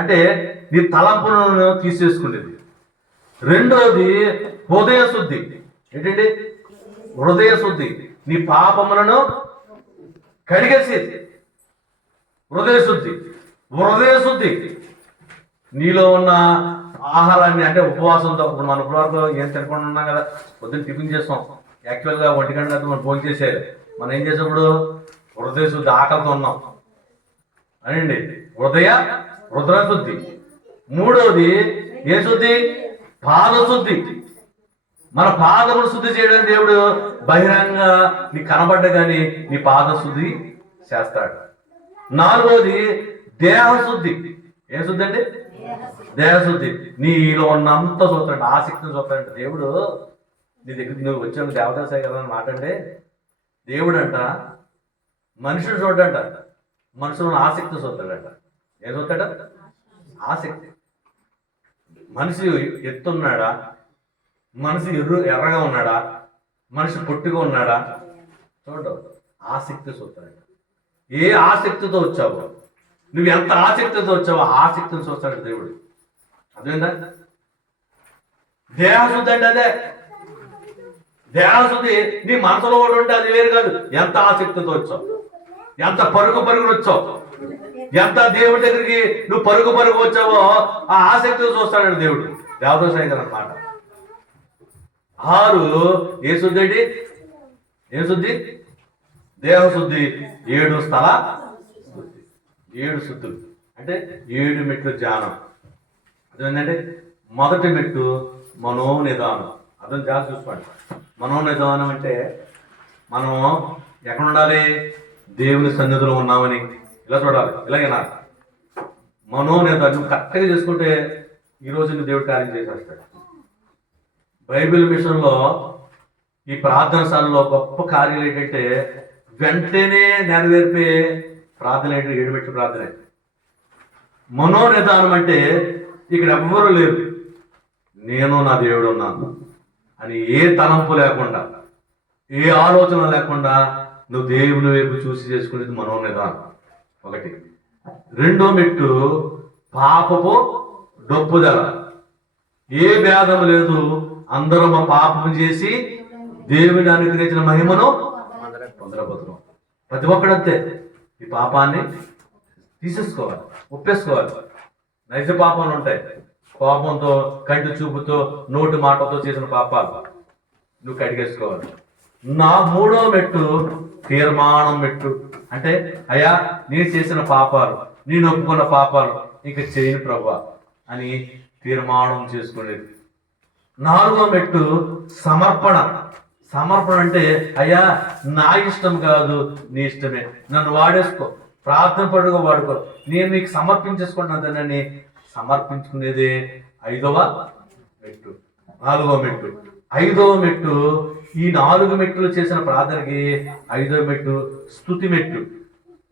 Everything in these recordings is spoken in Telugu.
అంటే నీ తలంపులను తీసేసుకునేది. రెండోది హృదయ శుద్ధి. ఏంటండి? హృదయ శుద్ధి. నీ పాపములను కడిగేసేది హృదయ శుద్ధి. హృదయ శుద్ధి నీలో ఉన్న ఆహారాన్ని, అంటే ఉపవాసంతో, ఇప్పుడు మన ఉపవాసంతో ఏం తినకుండా ఉన్నాం కదా, పొద్దున్న టిఫిన్ చేస్తాం, యాక్చువల్గా 1 గంట మనం భోజనం చేసేయాలి. మనం ఏం చేసినప్పుడు హృదయ శుద్ధి, ఆకలితో ఉన్నాం అనండి. హృదయ శుద్ధి. మూడవది ఏ శుద్ధి? పాద శుద్ధి. మన పాదములు శుద్ధి చేయడానికి దేవుడు బహిరంగ నీ కనబడ్డ కానీ నీ పాద శుద్ధి చేస్తాడు. నాలుగవది దేహ శుద్ధి. ఏం శుద్ధి అండి? దేహశుద్ధి. నీలో ఉన్నంత చూస్తాడు, ఆసక్తిని చూస్తాడంట దేవుడు. నీ దగ్గరికి నువ్వు వచ్చాను దేవదాసాయి కదా అని మాట్లాడే దేవుడు అంట మనుషులు చూడంట, మనుషులను ఆసక్తి చూస్తాడంట. ఏం చూస్తాడ? ఆసక్తి. మనిషి ఎత్తున్నాడా, మనిషి ఎర్రగా ఉన్నాడా, మనిషి పొట్టిగా ఉన్నాడా చూడటం, ఆసక్తి చూస్తాడంట. ఏ ఆసక్తితో వచ్చావో, నువ్వు ఎంత ఆసక్తితో వచ్చావో ఆసక్తిని చూస్తాడు దేవుడు. అదేందా దేహశుద్ధి అంటే? అదే దేహశుద్ధి. నీ మనసులో కూడా ఉంటే అది వేరు కాదు. ఎంత ఆసక్తితో వచ్చావు, ఎంత పరుగును వచ్చావు, ఎంత దేవుడి దగ్గరికి నువ్వు పరుగు వచ్చావో ఆ ఆసక్తితో చూస్తాడు దేవుడు. దేవదోసాయి కదా అన్నమాట. 6 ఏ శుద్ధి అండి? ఏం శుద్ధి? దేహశుద్ధి. 7 స్థల శుద్ధి. 7 శుద్ధులు అంటే 7 మెట్లు ధ్యానం. అదేంటంటే మొదటి మెట్టు మనోనిదానం. అర్థం జాగ్రత్త చూసుకోండి. మనోనిదానం అంటే మనం ఎక్కడ ఉండాలి? దేవుని సన్నిధిలో ఉన్నామని ఇలా చూడాలి. ఇలాగేనా? మనోనిదానం కరెక్ట్గా చేసుకుంటే ఈరోజు దేవుడు కార్యం చేసేస్తాడు. బైబిల్ మిషన్లో ఈ ప్రార్థనశాలలో గొప్ప కార్యాలు ఏంటంటే వెంటనే నెరవేర్పే ప్రార్థన ఏంటంటే 7 మెట్టు ప్రార్థన. మనోనిదానం అంటే ఇక్కడ ఎవ్వరూ లేరు, నేను నా దేవుడు ఉన్నాను అని ఏ తలంపు లేకుండా, ఏ ఆలోచన లేకుండా నువ్వు దేవుని వైపు చూసి చేసుకునేది మనోనిదానం. ఒకటి. రెండో మెట్టు పాపపు డొప్పుదల. ఏ భేదం లేదు, అందరూ మా పాపం చేసి దేవుని అనుగ్రహించిన మహిమను పొందబోతున్నాం. ప్రతి ఒక్కడంతే ఈ పాపాన్ని తీసేసుకోవాలి, ఒప్పేసుకోవాలి. నైజ పాపాలు ఉంటాయి. కోపంతో, కంటి చూపుతో, నోటి మాటతో చేసిన పాపాలు నువ్వు కడిగేసుకోవాలి. నా 3వ మెట్టు తీర్మానం మెట్టు. అంటే అయ్యా నేను చేసిన పాపాలు, నేను ఒప్పుకున్న పాపాలు ఇంకా చేయను ప్రభువా అని తీర్మానం చేసుకునేది. 4వ మెట్టు సమర్పణ. సమర్పణ అంటే అయ్యా నా ఇష్టం కాదు, నీ ఇష్టమే, నన్ను వాడేసుకో, ప్రార్థన పడుగా వాడుకో, నేను నీకు సమర్పించేసుకున్నానని సమర్పించుకునేదే 5వ మెట్టు. 4వ మెట్టు. 5వ మెట్టు. ఈ 4 మెట్లు చేసిన ప్రార్థనకి 5వ మెట్టు స్తుతి మెట్టు.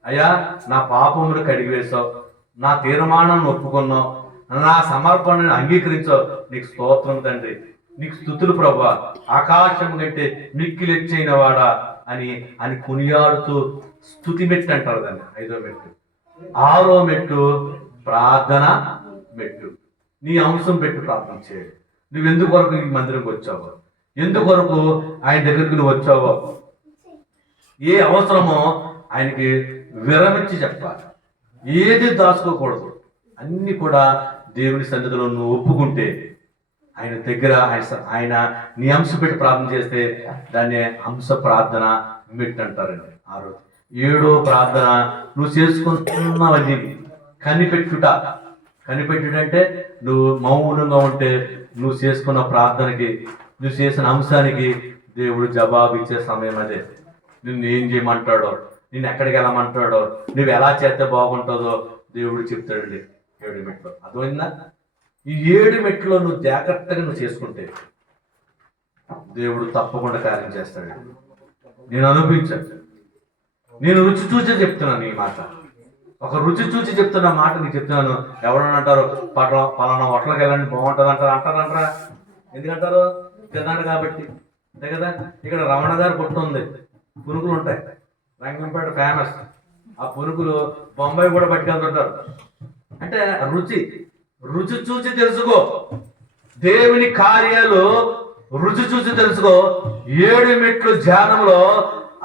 అయ్యా నా పాపములు కడిగివేశావు, నా తీర్మానం ఒప్పుకున్నావు, నా సమర్పణను అంగీకరించావు, నీకు స్తోత్రం తండ్రి, నీకు స్తుతులు ప్రభువా, ఆకాశం కంటే మిక్కిలెచ్చైన వాడా అని కొనియాడుతూ స్తుతి మెట్టు అంటారు దాన్ని. 5వ మెట్టు. 6వ మెట్టు ప్రార్థన మెట్టు. నీ అంశం పెట్టి ప్రార్థన చేయాలి. నువ్వు ఎందుకొరకు ఈ మందిరంకి వచ్చావో, ఎందుకొరకు ఆయన దగ్గరికి నువ్వు వచ్చావో, ఏ అవసరమో ఆయనకి విరమించి చెప్పాలి. ఏది దాచుకోకూడదు. అన్ని కూడా దేవుని సన్నిధిలో నువ్వు ఒప్పుకుంటే ఆయన దగ్గర ఆయన నీ అంశ పెట్టి ప్రార్థన చేస్తే దాన్ని అంశ ప్రార్థన మెట్టు అంటారండి. 7వ ప్రార్థన నువ్వు చేసుకుంటున్నవన్నీ కనిపెట్టుట. కనిపెట్టుడంటే నువ్వు మౌనంగా ఉంటే నువ్వు చేసుకున్న ప్రార్థనకి, నువ్వు చేసిన అంశానికి దేవుడు జవాబు ఇచ్చే సమయం అదే. నిన్ను ఏం చేయమంటాడో, నిన్ను ఎక్కడికి వెళ్ళమంటాడో, నువ్వు ఎలా చేస్తే బాగుంటుందో దేవుడు చెప్తాడండి 7 మెట్లు. అర్థమైందా? ఈ 7 మెట్లో నువ్వు జాగ్రత్తగా నువ్వు చేసుకుంటే దేవుడు తప్పకుండా కార్యం చేస్తాడు. నేను అనుభవించాను, నేను రుచి చూసి చెప్తున్నాను ఈ మాట. ఒక రుచి చూసి చెప్తున్న మాట నీకు చెప్తున్నాను. ఎవరన్నా అంటారు పలానా హోటల్కి వెళ్ళండి బాగుంటుంది అంటారా? ఎందుకంటారు? తిన్నాడు కాబట్టి. అంతే కదా. ఇక్కడ రమణ గారు కొట్టు ఉంది, పునుకులు ఉంటాయి, రంగంపేట ఫేమస్. ఆ పునుకులు బొంబాయి కూడా పట్టుకెళ్తుంటారు. అంటే రుచి రుచి చూసి తెలుసుకో. దేవుని కార్యాలు రుచి చూసి తెలుసుకో. 7 మెట్లు ధ్యానంలో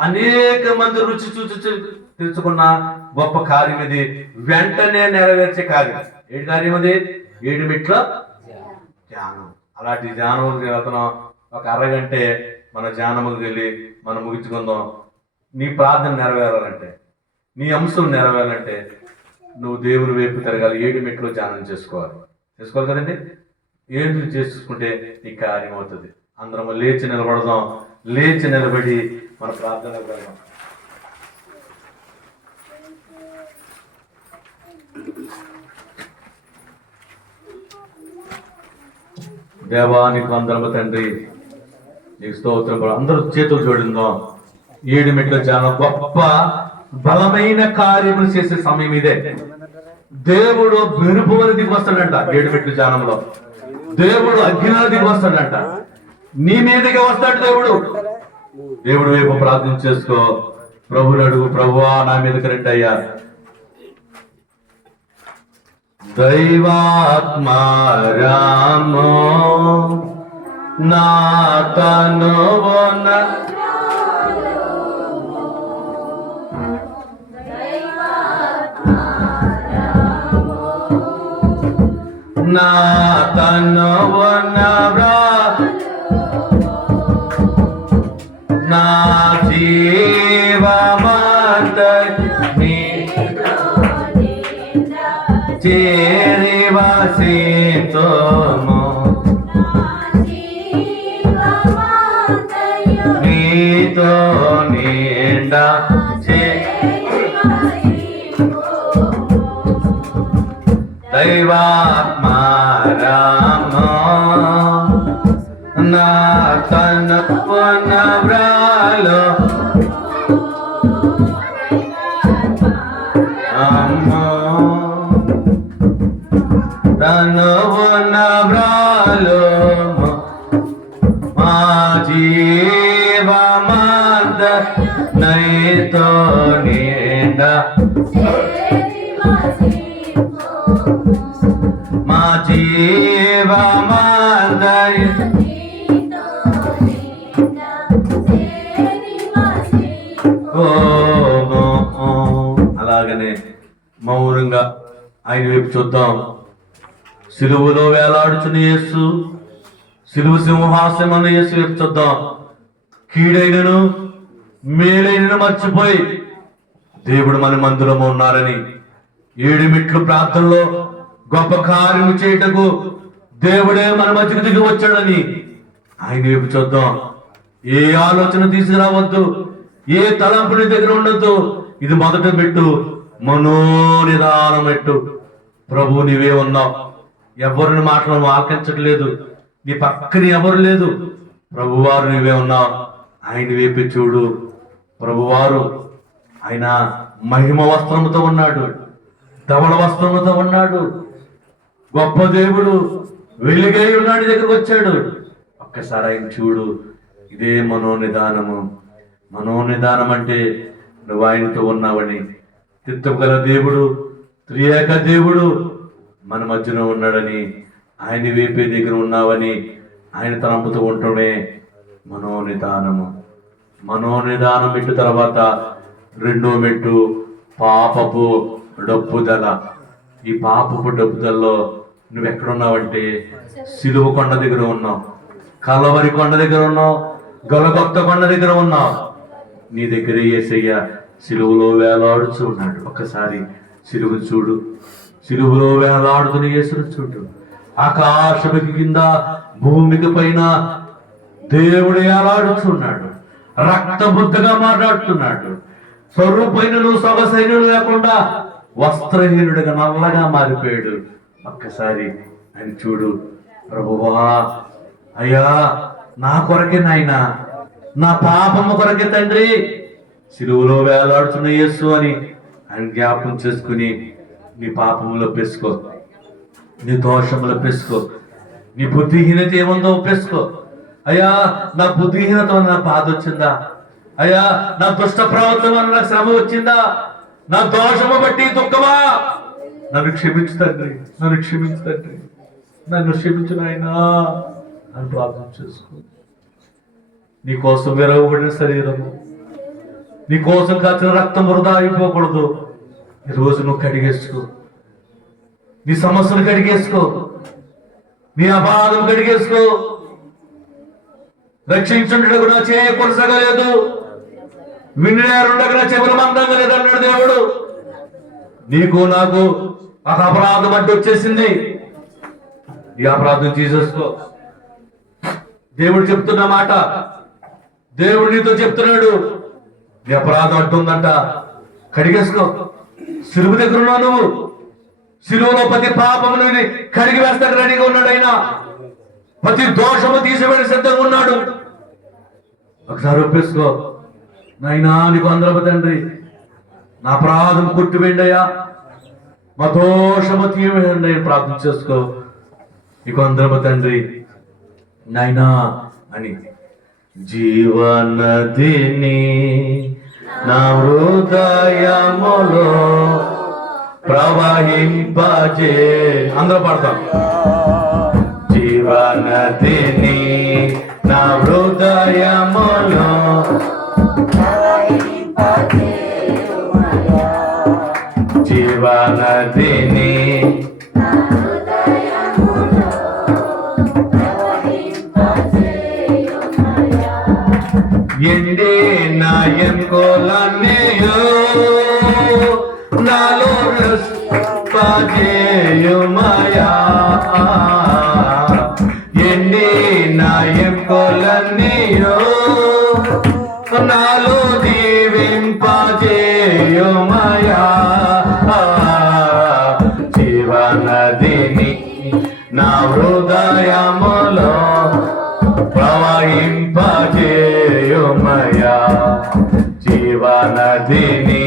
అనేక మంది రుచి చూసి తెలుసుకున్న గొప్ప కార్యం ఇది. వెంటనే నెరవేర్చే కార్యం. ఏంటి కార్యం అది? 7 మెట్ల ధ్యానం. అలాంటి ధ్యానం అతను ఒక అరగంటే మన ధ్యానముకి వెళ్ళి మనం ముగించుకుందాం. నీ ప్రార్థన నెరవేరాలంటే, నీ అంశం నెరవేరాలంటే నువ్వు దేవుని వైపు తిరగాలి. 7 మెట్లు ధ్యానం చేసుకోవాలి కదండి. 7 చేసుకుంటే ఈ కార్యం అవుతుంది. అందరం లేచి నిలబడదాం. లేచి నిలబడి మన ప్రార్థన వెళ్దాం. దేవానికి అందరము తండ్రి, నీకు స్తోత్రం. అందరూ చేతులు జోడిందాం. 7 మెట్ల ధ్యానం గొప్ప బలమైన కార్యములు చేసే సమయం ఇదే. దేవుడు మెరుపువని దిగి వస్తాడంట. 7 మెట్ల ధ్యానంలో దేవుడు అగ్నిలో దిగి వస్తాడంట. నీ మీదకి వస్తాడు దేవుడు. దేవుడు వైపు ప్రార్థన చేసుకో. ప్రభుని అడుగు, ప్రభువా నా మీదకి రండి అయ్యా. దైవాత్మ రామో నా తనువున నా తనువున నా జీవమంత చేరి వసితోము నీతో నిండా దైవాత్మ రామో నా తనువున వ్రాలో తనువున వ్రాలో మా జీవమంత నీతో నిండా మా జీవమంత అలాగనే మౌనంగా ఆయన వైపు చూద్దాం. సిలువలో వేలాడుచున్న యేసు, సిలువ సింహాసనం యేసు వైపు చూద్దాం. కీడైనను మేలైనను మర్చిపోయి దేవుడు మన మందిరము ఉన్నారని, 7 మెట్లు ప్రార్థనలో గొప్ప కార్యము చేయటకు దేవుడే మన మధ్యకు దిగి వచ్చాడని ఆయన వైపు చూద్దాం. ఏ ఆలోచన తీసుకురావద్దు, ఏ తలంపు నీ దగ్గర ఉండొద్దు. ఇది మొదట మెట్టు, మనోనిదాన మెట్టు. ప్రభు నీవే ఉన్నావు. ఎవరిని మాటలను ఆలకించట్లేదు. నీ పక్కన ఎవరు లేదు. ప్రభువారు నీవే ఉన్నావు. ఆయన వైపు చూడు. ప్రభువారు ఆయన మహిమ వస్త్రముతో ఉన్నాడు, ధవళ వస్త్రముతో ఉన్నాడు. గొప్ప దేవుడు వెలుగై ఉన్నాడు, దగ్గరకు వచ్చాడు. ఒక్కసారి ఆయన చూడు. ఇదే మనోనిదానము. మనోనిదానం అంటే నువ్వు ఆయనతో ఉన్నావని, తిత్తగల దేవుడు, త్రియేక దేవుడు మన మధ్యలో ఉన్నాడని, ఆయన వేపే దగ్గర ఉన్నావని ఆయన తలంపుతూ ఉండటమే మనోనిదానము. మనోనిదానం మెట్టు తర్వాత 2వ మెట్టు పాపపు డప్పుదల. ఈ పాపపు డప్పుదలలో నువ్వు ఎక్కడున్నావంటే సిలువ కొండ దగ్గర ఉన్నావు, కలవరి కొండ దగ్గర ఉన్నావు, గొలగొత్త కొండ దగ్గర ఉన్నావు. నీ దగ్గర యేసయ్య సిలువలో వేలాడుచు ఉన్నాడు. ఒక్కసారి సిలువ చూడు. సిలువలో వేలాడుతున్న యేసును చూడు. ఆకాశముకి కింద భూమికి పైన దేవుడు వేలాడుచున్నాడు. రక్తబుద్ధగా మాట్లాడుతున్నాడు. స్వరూపైనలు సొగసైనలు లేకుండా వస్త్రహీనుడిగా నల్లగా మారిపోయాడు. ఒక్కసారి ఆయన చూడు. ప్రభువా, అయ్యా నా కొరకే నాయనా, నా పాపము కొరకే తండ్రి సిలువలో వేలాడుతున్న యేసు అని ఆయన జ్ఞాపకం చేసుకుని నీ పాపములో ఒప్పేసుకో, నీ దోషములు ఒప్పేసుకో, నీ బుద్ధిహీనత ఏముందో ఒప్పేసుకో. అయ్యా నా బుద్ధిహీనత వల్ల నా బాధ వచ్చిందా? అయ్యా నా దుష్ట ప్రవర్తన వల్ల నాకు శ్రమ వచ్చిందా? నా దోషము బట్టి దుఃఖమా? నన్ను క్షమించు తండ్రి, నన్ను క్షమించు తండ్రి, నన్ను క్షమించు నాయనా అని ప్రార్థన చేసుకో. నీకోసం విరవబడిన శరీరము, నీకోసం కాచిన రక్తం వృధా అయిపోకూడదు. ఈరోజు నువ్వు కడిగేసుకో, నీ సమస్యను కడిగేసుకో, నీ అపరాధం కడిగేసుకో. రక్షించుండకు నా చేయ కొనసాగలేదు, వినేరుండగా నా చెవులు మందంగా లేదన్నాడు దేవుడు. నీకు నాకు ఒక అపరాధం అడ్డు వచ్చేసింది, ఈ అపరాధం తీసేసుకో. దేవుడు చెప్తున్న మాట, దేవుడు నీతో చెప్తున్నాడు, నీ అపరాధం అడ్డుందంట, కడిగేసుకో. సిలువ దగ్గర ఉన్నావు నువ్వు, సిలువలో ప్రతి పాపమును కడిగి వేస్తాడు రెడీగా ఉన్నాడు ఆయన. ప్రతి దోషము తీసివేయడం సిద్ధంగా ఉన్నాడు. ఒకసారి ఒప్పేసుకో, నాయనా నీకు వందనము తండ్రి, నా అపరాధం కొట్టివేయండి అయ్యా, మా దోషము తీయవేయండి ప్రార్థన చేసుకో. నీకు వందనము తండ్రి నాయనా అని. జీవనదిని నా హృదయములో ప్రవహింపజే, అందరూ పాడతాం. జీవనదిని నా హృదయములో జీవనదిని ఎండే నాయకోలన్నయో నాలో రస్పజేయుమయా, ఎండే నాయకోలన్నయో నాలో దీవింపజేయుమయా. జీవనదిని నా హృదయములో ప్రవహింపజేయుమయా, జీవనదిని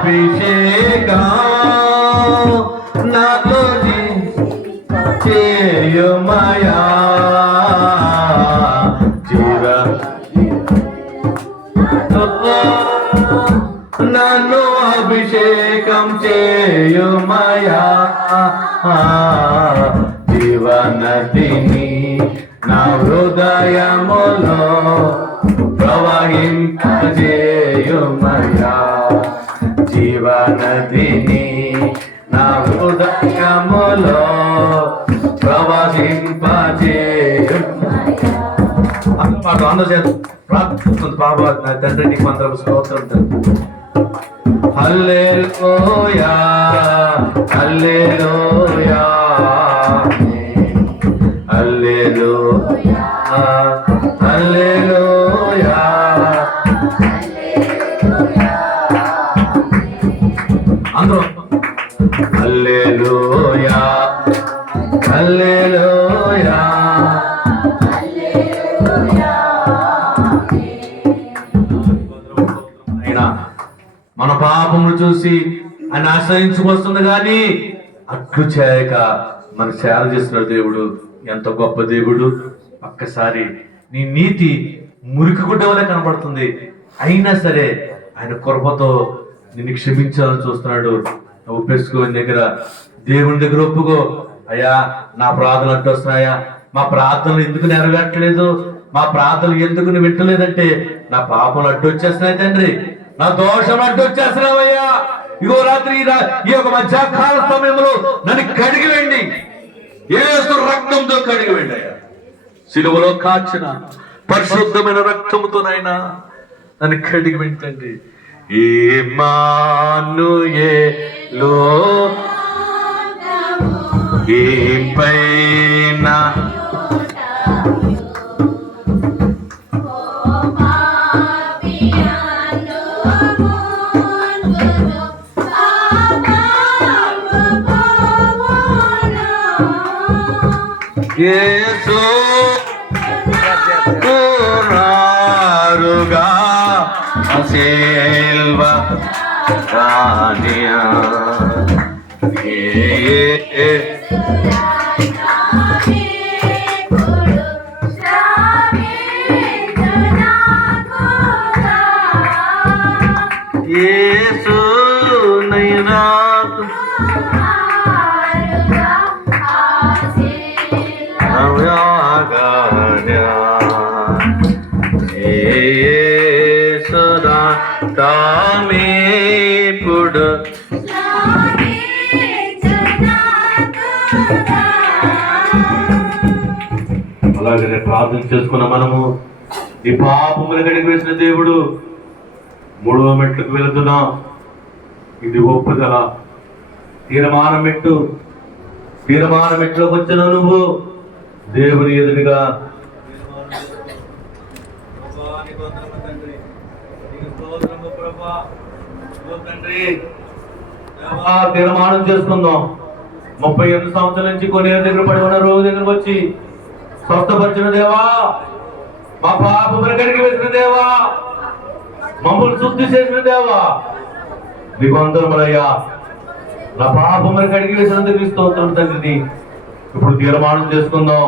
ఆత్మీయాభిషేకం నాతో చేయుమయా, నన్ను అభిషేకం చేయుమయా. జీవనదిని నా హృదయములో ప్రవహింపజేయుమయా, జీవనదిని నా హృదయములో ప్రవహింపజేయుమయా. అందరూ ప్రార్థిస్తుంది, బాబా నా తండ్రి నీకు అందరం స్తోత్రం తండ్రి. హల్లెలూయా హల్లెలూయా హల్లెలూయా హల్లెలూయా. అందరూ హల్లెలూయా హల్లెలూయా. మన పాపమును చూసి ఆయన ఆశ్రయించుకొస్తుంది కానీ అట్లు చేయక మన సేవ చేస్తున్నాడు దేవుడు. ఎంత గొప్ప దేవుడు. ఒక్కసారి నీ నీతి మురికి గుడ్డ వలె కనబడుతుంది, అయినా సరే ఆయన కృపతో నిన్ను క్షమించాలని చూస్తున్నాడు. ఒప్పేసుకో, దగ్గర దేవుని దగ్గర ఒప్పుకో. అయ్యా నా ప్రార్థనలు అడ్డు వస్తున్నాయా, మా ప్రార్థనలు ఎందుకు నెరవేర్చలేదు, మా ప్రార్థనలు ఎందుకు నువ్వు వింటలేదంటే నా పాపలు అడ్డు వచ్చేస్తున్నాయి తండ్రి, నా దోషం అడ్డు వచ్చేస్తున్నావయ్యా. ఇగో రాత్రి ఈ యొక్క మధ్యాహ్న సమయంలో నన్ను కడిగివేయండి, యేసు రక్తంతో కడిగివేయండి అయ్యా. సిలువలో కాచిన పరిశుద్ధమైన రక్తముతోనైనా నన్ను కడిగివేయండి తండ్రి. ఇమ్మానుయేలు ఈ పైన యేసు కుమారుగా సిల్వ రానియా యేసు నైనా యేసుదా తామేపుడు అలాగే ప్రార్థన చేసుకున్న మనము ఈ పాపములు కడిగి వేసిన దేవుడు 3వ మెట్లకు వెళుతున్నాం. ఇది ఒప్పుదల. తీర్మానం మెట్లోకి వచ్చిన నువ్వు దేవుని ఎదురుగా తీర్మానం చేసుకుందాం. 38 సంవత్సరాల నుంచి కొన్ని దగ్గర పడి ఉన్న రోజు దగ్గరకు వచ్చి స్వస్థపరిచిన దేవా, మా పాపములు కడిగి వేసిన దేవా, మమ్మల్ని శుద్ధి చేసిన దేవా, నీకు వందనములయ్యా. నా పాపములు కడిగి వేసినందుకు స్తోత్రం తండ్రిని. ఇప్పుడు తీర్మానం చేసుకుందాం.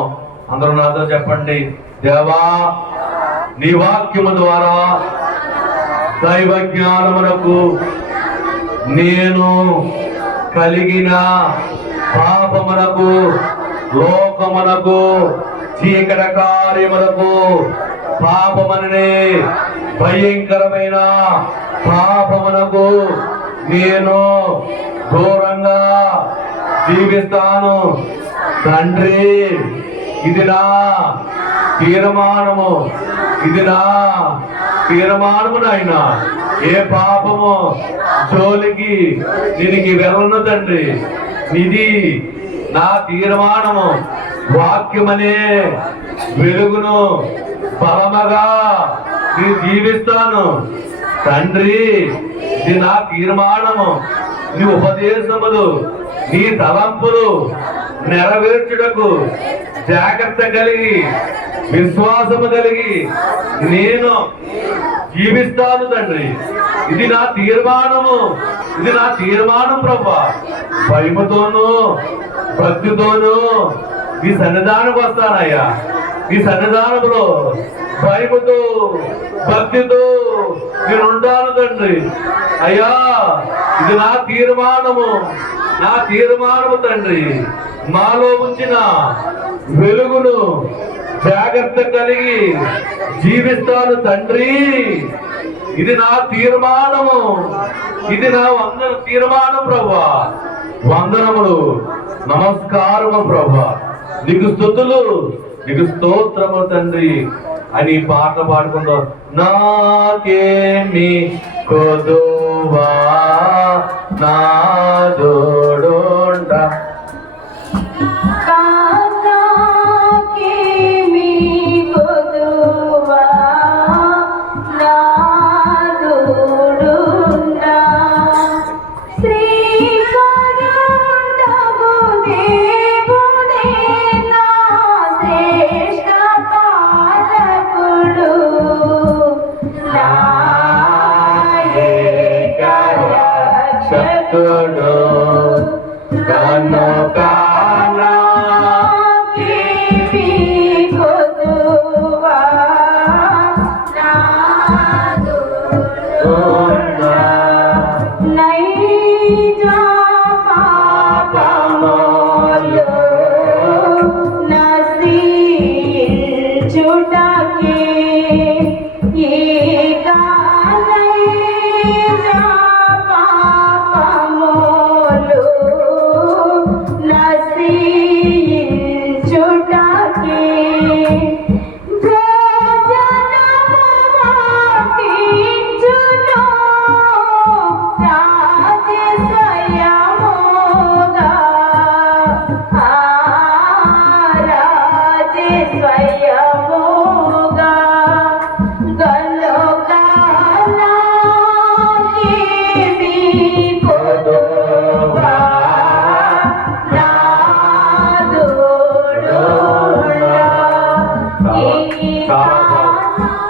అందరూ నాతో చెప్పండి. దేవా, నీ వాక్యము ద్వారా దైవ జ్ఞానమునకు నేను కలిగిన పాపమునకు, లోకమునకు, చీకట కార్యములకు, పాపమనే భయంకరమైన పాపమునకు నేను దూరంగా జీవిస్తాను తండ్రి. ఇది నా తీర్మానము, నాయన. ఏ పాపము జోలికి దీనికి వెళ్ళను తండ్రి. ఇది నా తీర్మానము. వాక్యమనే వెలుగును బలముగా నేను జీవిస్తాను తండ్రి. ఇది నా తీర్మానము. నీ ఉపదేశములు, నీ తలంపులు నెరవేర్చుటకు జాగ్రత్త కలిగి, విశ్వాసము కలిగి నేను జీవిస్తాను తండ్రి. ఇది నా తీర్మానము, ప్రభా. భయముతోనూ భక్తితోనూ నీ సన్నిధానం వస్తానయ్యా. నీ సన్నిధానంలో భయముతో భక్తితో నేను ఉంటాను తండ్రి. అయ్యా, ఇది నా తీర్మానము తండ్రి. మాలో ఉంచిన వెలుగును జాగ్రత్త కలిగి జీవిస్తాను తండ్రి. ఇది నా తీర్మానము, నా తీర్మానం ప్రభా. వందనములు, నమస్కారము ప్రభా. నీకు స్తుతులు, నీకు స్తోత్రము తండ్రి అని పాట పాడుకుందాం. నాకేమి కొదువా నా దోడోండ,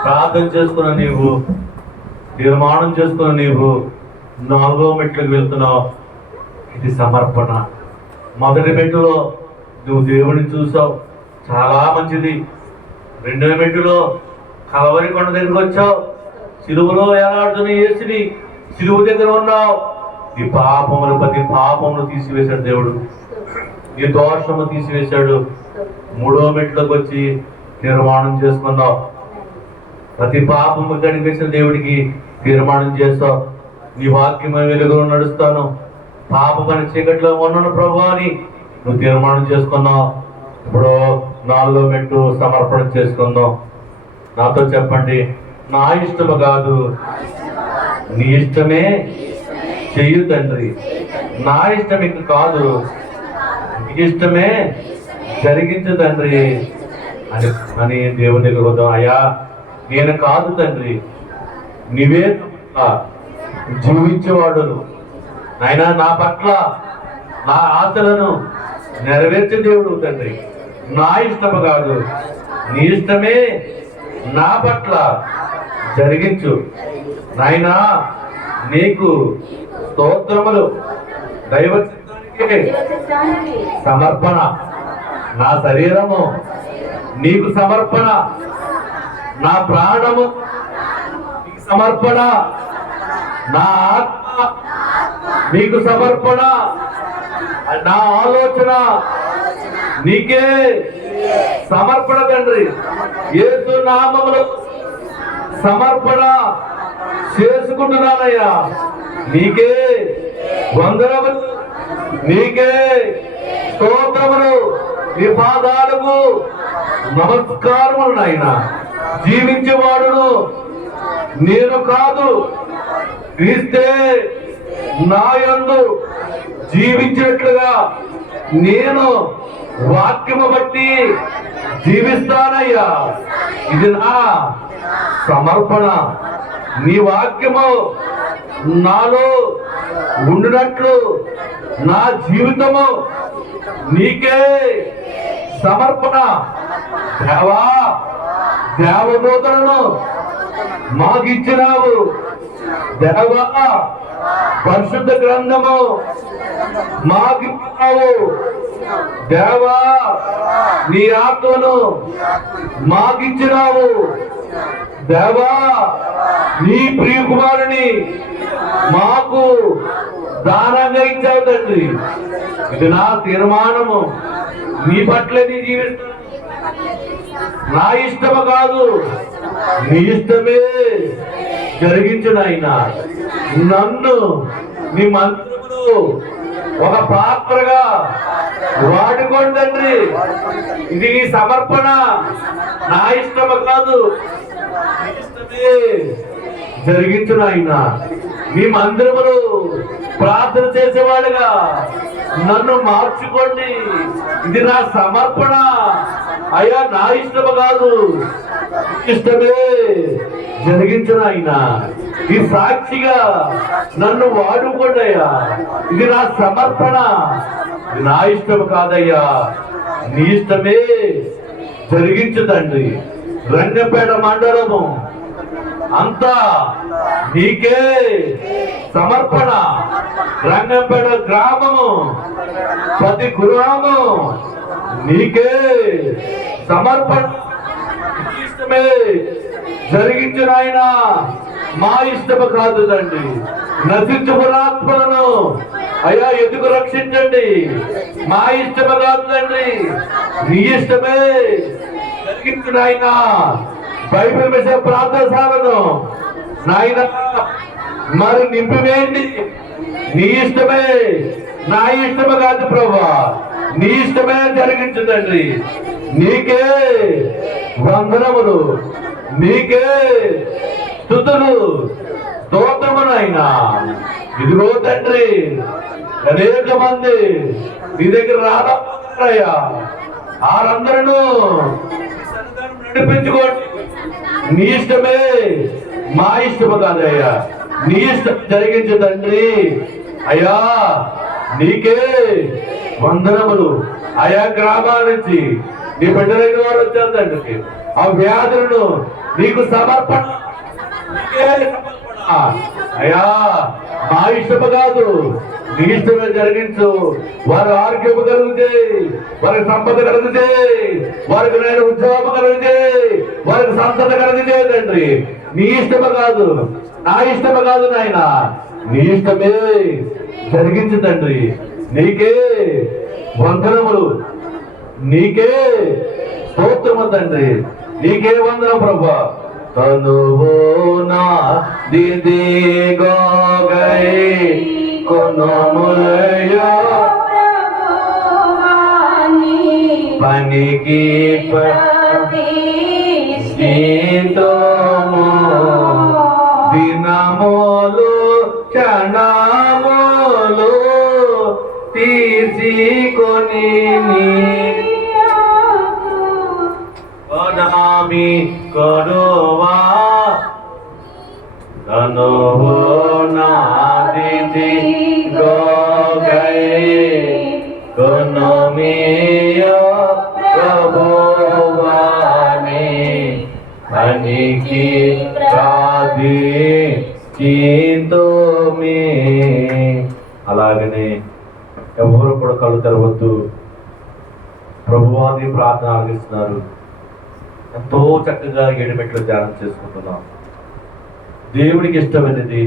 ప్రార్థన చేసుకున్న నీవు, నిర్మాణం చేసుకున్న నీవు 4వ మెట్లకు వెళ్తున్నావు. ఇది సమర్పణ. మొదటి మెట్టులో నువ్వు దేవుడిని చూసావు, చాలా మంచిది. 2వ మెట్టులో కలవరి కొండ దగ్గరికి వచ్చావు, సిలువలో ఏలాడుతున్న యేసుని సిలువ దగ్గర ఉన్నావు. నీ పాపములు, ప్రతి పాపమును తీసివేశాడు దేవుడు. నీ దోషము తీసివేశాడు. 3వ మెట్లోకి వచ్చి తీర్మానం చేసుకున్నావు. ప్రతి పాపము కనిపించిన దేవుడికి తీర్మానం చేస్తావు. నీ వాక్యం వెలుగులో నడుస్తాను, పాపమని చీకట్లో ఉన్నాను ప్రభు అని నువ్వు తీర్మానం చేసుకున్నావు. ఇప్పుడు 4వ మెట్టు సమర్పణ చేసుకుందాం. నాతో చెప్పండి, నా ఇష్టము కాదు, నీ ఇష్టమే చెయ్యు తండ్రి. నా ఇష్టం ఇక కాదు, నీ ఇష్టమే జరిగించు తండ్రి అని దేవుని దగ్గర వద్దాం. అయ్యా, నేను కాదు తండ్రి, నీవే జీవించేవాడును నాయనా. నా పట్ల నా ఆశలను నెరవేర్చే దేవుడు తండ్రి. నా ఇష్టము కాదు, నీ ఇష్టమే నా పట్ల జరిగించు నాయనా. నీకు స్తోత్రములు. దైవ చిత్తానికి సమర్పణ. నా శరీరము నీకు సమర్పణ, నా ప్రాణము నీకు సమర్పణ, నా ఆత్మ నీకు సమర్పణ, నా ఆలోచన నీకే సమర్పణ తండ్రి. యేసు నామములో సమర్పణ చేసుకుంటున్నానయ్యా. నీకే వందనములు, నీకే స్తోత్రములు, నీ పాదాలకు నమస్కారములు నాయన. జీవించేవాడును నేను కాదు, క్రీస్తే నా యందు జీవించినట్లుగా నేను వాక్యము బట్టి జీవిస్తానయ్యా. ఇది నా సమర్పణ. నీ వాక్యము నాలో ఉండినట్లు నా జీవితము నీకే సమర్పణ. దేవా, దేవదూతలను మాకిచ్చినావు. దేవా, పరిశుద్ధ గ్రంథము మాకిచ్చినావు. దేవా, నీ ఆత్మను మాకిచ్చినావు. దేవా, నీ ప్రియ కుమారుని మాకు దానంగా ఇచ్చావు తండ్రి. ఇది నా తీర్మానము. నీ పట్ల నీ జీవిస్తాను. నా ఇష్టము కాదు, నీ ఇష్టమే జరిగించు నాయన. నన్ను నీ మంత్రములు ఒక పాత్రగా వాడుకోండి తండ్రి. ఇది నీ సమర్పణ. నా ఇష్టము కాదు, నీ ఇష్టమే జరిగించు నాయన. నీ మందిరములు ప్రార్థన చేసేవాడుగా నన్ను మార్చుకోండి. ఇది నా సమర్పణ. అయ్యా, నా ఇష్టము కాదు, ఇష్టమే జరిగించు నాయన. ఈ సాక్షిగా నన్ను వాడుకోండి అయ్యా. ఇది నా సమర్పణ. ఇది నా ఇష్టము కాదయ్యా, నీ ఇష్టమే జరిగించు తండ్రి. రంగపేట మండలము అంతా నీకే సమర్పణ. రంగంపేట గ్రామము, ప్రతి గృహము నీకే సమర్పణ. ఇష్టమే జరిగించు నాయన. మా ఇష్టము కాదు తండ్రి. నశించు పురాత్మలను అయ్యా ఎందుకు రక్షించండి. మా ఇష్టము కాదు తండ్రి, నీ ఇష్టమే జరిగించు నాయన. బైబిల్ మీద ప్రార్థన సాగను నాయన మరి నింపివేయండి. నీ ఇష్టమే, నా ఇష్టము కాదు ప్రభా, నీ ఇష్టమే జరిగించు తండ్రి. నీకే వందనములు, నీకే స్తుతులు, స్తోత్రమునైనా. ఇదిగో తండ్రి, అనేక మంది నీ దగ్గర రాదయ్యా. వారందరూ నడిపించుకోండి. నీ ఇష్టమే, మా ఇష్టము కాదయ్యా. నీ ఇష్టం జరిగించు తండ్రి. అయ్యా, నీకే వందనములు. ఆయా గ్రామాల నుంచి నీ బిడ్డలైన వారు వచ్చారు తండ్రి. ఆ వ్యాధులను నీకు సమర్పణ. అయ్యా, మా ఇష్టము కాదు, నీ ఇష్టమే జరిగించు. వారి ఆరోగ్యం కలిగితే, వారికి సంపద కలిగితే, వారికి నేను ఉద్యోగం కలిగితే, వారికి సంతత కలిగితే తండ్రి, నీ ఇష్టమే కాదు, నా ఇష్టమే కాదు నాయన, నీ ఇష్టమే జరిగించు తండ్రి. నీకే వందనములు, నీకే స్తోత్రము తండ్రి, నీకే వందనం ప్రభా. తనువు నా దిదిగో గై కొనములయో పనికి ప్రతిష్ఠితము దినములు క్షణములు తీసుకొని కొనామి కొనువా తనువు నాదిది గోగై కొనమియో ప్రభువాని పనికి ప్రార్థింతుమి. అలాగనే ఎవరు కూడా కళ్ళు తెరవద్దు. ప్రభువాని ప్రార్థన ఆలకిస్తున్నారు. ఎంతో చక్కగా ఏడుమెట్లు ధ్యానం చేసుకుంటున్నాం. దేవుడికి ఇష్టమైనది,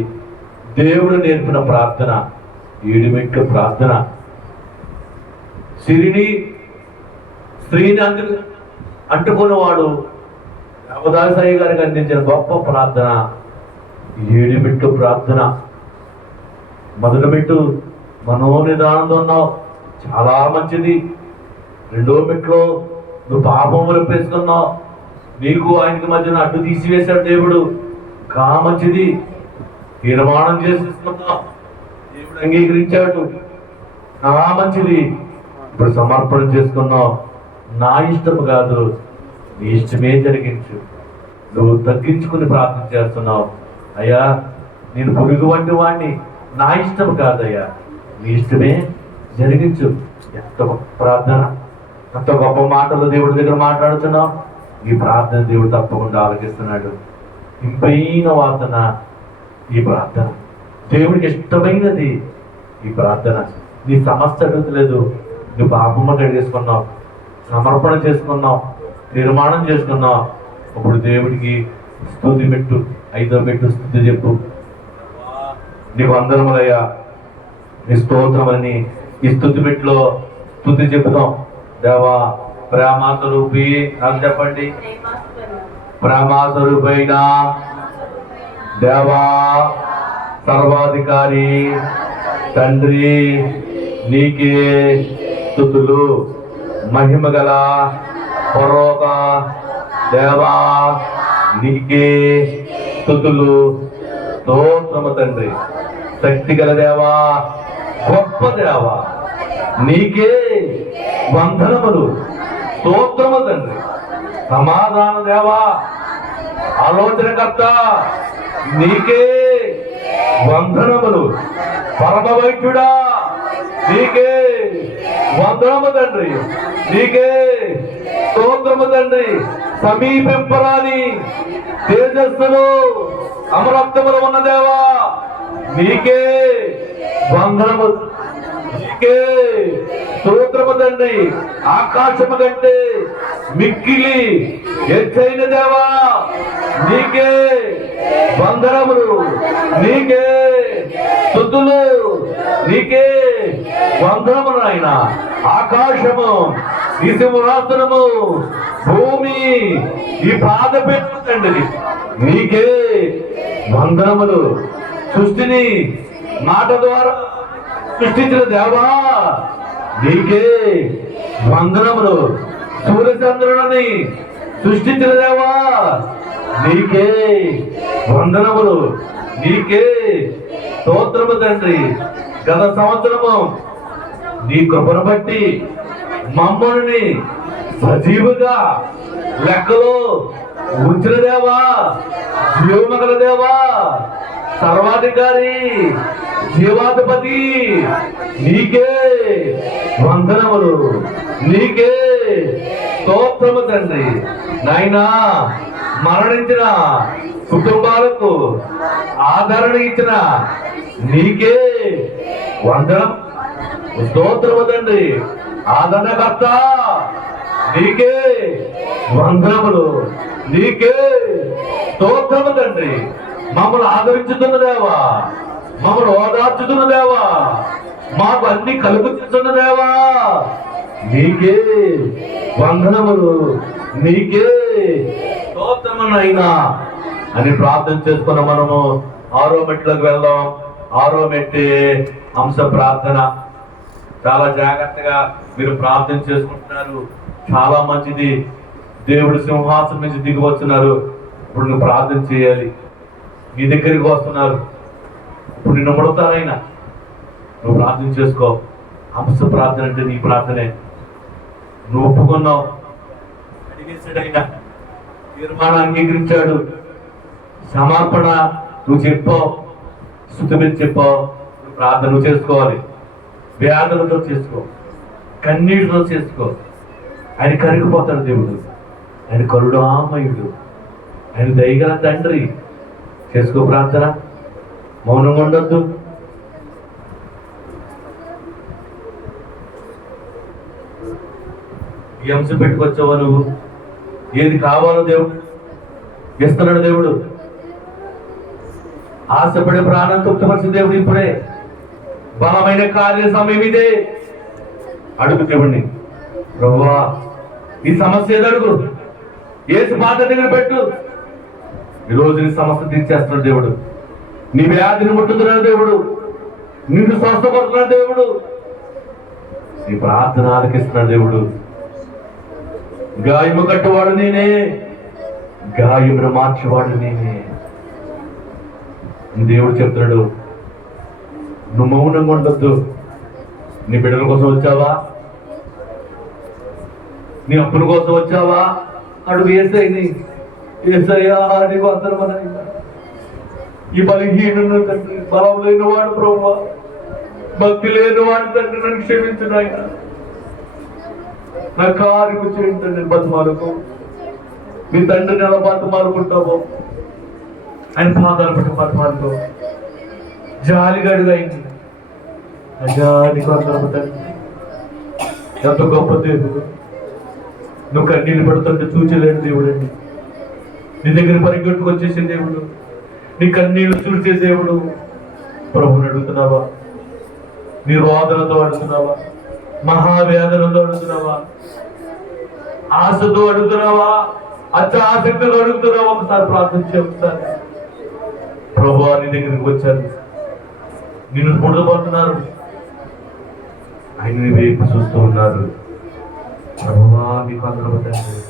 దేవుడు నేర్పిన ప్రార్థన ఏడుమెట్లు ప్రార్థన. స్త్రీని అంటుకున్నవాడు అవదాసాయి గారికి అందించిన గొప్ప ప్రార్థన ఏడుమెట్లు ప్రార్థన. మొదటి మెట్టు మనోనిదానంతో ఉన్నావు, చాలా మంచిది. రెండో మెట్లో నువ్వు పాపములు పేసుకున్నావు, నీకు ఆయనకి మధ్యన అడ్డు తీసివేశాడు దేవుడు, కా మంచిది. తీర్మానం చేసేసుకున్నావు, దేవుడు అంగీకరించాడు, కా మంచిది. ఇప్పుడు సమర్పణ చేసుకున్నావు, నా ఇష్టము కాదు నీ ఇష్టమే జరిగించు. నువ్వు తగ్గించుకుని ప్రార్థన చేస్తున్నావు, అయ్యా నేను పురుగు వంటి వాడిని, నా ఇష్టం కాదయ్యా నీ ఇష్టమే జరిగించు. ఎంత గొప్ప ప్రార్థన, ఎంత గొప్ప మాటలు దేవుడి దగ్గర మాట్లాడుతున్నావు. ఈ ప్రార్థన దేవుడు తప్పకుండా ఆలకిస్తున్నాడు. ఇంపైన వాసన ఈ ప్రార్థన, దేవుడికి ఇష్టమైనది ఈ ప్రార్థన. నీ సమస్య అడుగుతలేదు, నువ్వు పాపమ్మ కడిగేసుకున్నావు, సమర్పణ చేసుకున్నావు, తీర్మానం చేసుకున్నావు. ఇప్పుడు దేవుడికి స్తుతి పెట్టు, 5వ పెట్టు స్తుతి చెప్పు. నీకు వందనములయ్యా, నీ స్తోత్రమని ఈ స్తుతి పెట్టులో స్తుతి చెప్తాం. దేవా ప్రేమాస్వరూపి, నాకు చెప్పండి, ప్రేమాస్వరూపైన దేవా సర్వాధికారి తండ్రి, నీకే స్తుతులు. మహిమ గల పరలోక దేవా నీకే స్తుతులు, స్తోత్రము తండ్రి. శక్తి గల దేవా, గొప్ప దేవా నీకే వందనములు, స్తోత్రము తండ్రి. సమాధాన దేవా, ఆలోచనకర్త నీకే వందనములు. పరమ వైద్యుడా నీకే వందనము తండ్రి, నీకే స్తోత్రము తండ్రి. సమీపింపరాని తేజస్సులు అమరత్వములు ఉన్న దేవా నీకే వందనము, నీకే స్తోత్రము తండ్రి. ఆకాశము కంటే మిక్కిలి ఎత్తైన దేవా నీకే వందనములు, నీకే స్తుతులు, నీకే వందనములు నాయన. ఆకాశము, ఈ సింహాసనము, భూమి, ఈ పాద పెట్టు తండ్రి నీకే వందనములు. సృష్టిని మాట ద్వారా సృష్టించిన దేవా నీకే వందనములు. సూర్యచంద్రులని సృష్టించిన దేవా నీకే వందనములు, నీకే స్తోత్రము తండ్రి. గత సంవత్సరము నీ కృపను బట్టి మమ్మల్ని సజీవుగా లెక్కలో ఉంచిన దేవా, జీవమగల దేవా, సర్వాధికారి, జీవాధిపతి నీకే వందనములు, నీకే స్తోత్రము తండ్రి. నాయనా మరణించిన కుటుంబాలకు ఆదరణ ఇచ్చిన నీకే వందనం, స్తోత్రము తండ్రి. ఆదరణకర్త నీకే వందనములు, నీకే స్తోత్రము తండ్రి. మమ్మల్ని ఆదరించుతున్న దేవా, మమ్మల్ని ఓదార్చుతున్న దేవా, మాకు అన్ని కలుగుతున్న దేవా, నీకే వందనములు, నీకే స్తోత్రమునైనా అని ప్రార్థన చేసుకున్న మనము 6వ మెట్లకు వెళ్దాం. 6వ మెట్టు అంశ ప్రార్థన. చాలా జాగ్రత్తగా మీరు ప్రార్థన చేసుకుంటున్నారు, చాలా మంచిది. దేవుడు సింహాసనం నుంచి దిగి వస్తున్నారు. ఇప్పుడు నువ్వు ప్రార్థన చేయాలి. నీ దగ్గరికి వస్తున్నారు, ఇప్పుడు నిన్ను ముడతారైనా నువ్వు ప్రార్థన చేసుకో. అంశ ప్రార్థన అంటే నీ ప్రార్థనే. నువ్వు ఒప్పుకున్నావు, అడిగేసాడైనా, తీర్మానం అంగీకరించాడు. సమర్పణ నువ్వు చెప్పావు, స్తుతి మీద చెప్పావు. నువ్వు ప్రార్థన నువ్వు చేసుకోవాలి. వ్యాధులతో చేసుకో, కన్నీటితో చేసుకో. ఆయన కరిగిపోతాడు దేవుడు. ఆయన కరుణామయుడు, ఆయన దయగల తండ్రి. చేసుకో ప్రార్థన, మౌనంగా ఉండొద్దు. ఈ అంశం పెట్టుకొచ్చావా నువ్వు? ఏది కావాలో దేవుడు ఇస్తున్నాడు. దేవుడు ఆశపడే ప్రాణం తృప్తిపరిచిన దేవుడు ఇప్పుడే. బలమైన కార్య సమయం ఇదే. అడుగు దేవుడిని, ప్రభువా ఈ సమస్య ఏది అడుగు, ఏసు బాధ దగ్గర పెట్టు. ఈరోజు నీ సమస్య తీర్చేస్తున్నాడు దేవుడు. నీ వ్యాధిని ముట్టుతున్నాడు దేవుడు, నిన్ను స్వస్థపడుతున్నాడు దేవుడు, నీ ప్రార్థన ఆలకిస్తున్నాడు దేవుడు. గాయము కట్టువాడు నేనే, గాయమును మార్చేవాడు నేనే. దేవుడు చెప్తున్నాడు, నువ్వు మౌనంగా ఉండొద్దు. నీ బిడ్డల కోసం వచ్చావా? నీ అప్పుల కోసం వచ్చావా? అడుగు ఏసైని. ఏసయ్యా నీకు అందరమనైనా ఈ బలహీనుడు తండ్రి, బలం లేనివాడు ప్రభువా, భక్తి లేనివాడు తండ్రి, నన్ను క్షమించు నాయన. నా కార్యము చేయండి తండ్రి. బతుమాలకు మీ తండ్రిని ఎలా బతుమాలుకుంటావో ఆయన పాదాలు పట్టు బతుమాలుకో. జాలిగాడిగా అయింది. అజానికి అందరము తండ్రి, ఎంత గొప్ప దేవుడు. నువ్వు కన్నీళ్ళు పడుతుంటే చూచలేని దేవుడు అండి. నీ దగ్గర పరిగెట్టుకు వచ్చేసే దేవుడు, నీ కన్నీళ్ళు చూసే దేవుడు. ప్రభుని అడుగుతున్నావా? నీ రోదనతో అడుగుతున్నావా? మహావేదనతో అడుగుతున్నావా? ఆశతో అడుగుతున్నావా? అత్యాసక్తితో అడుగుతున్నావా? ఒకసారి ప్రార్థించే. ఒకసారి ప్రభువా నీ దగ్గరికి వచ్చారు, నిన్ను పొడుపడుతున్నారు, ఆయన వైపు చూస్తూ ఉన్నారు. ప్రభువా నీకు అందరూ తండ్రి,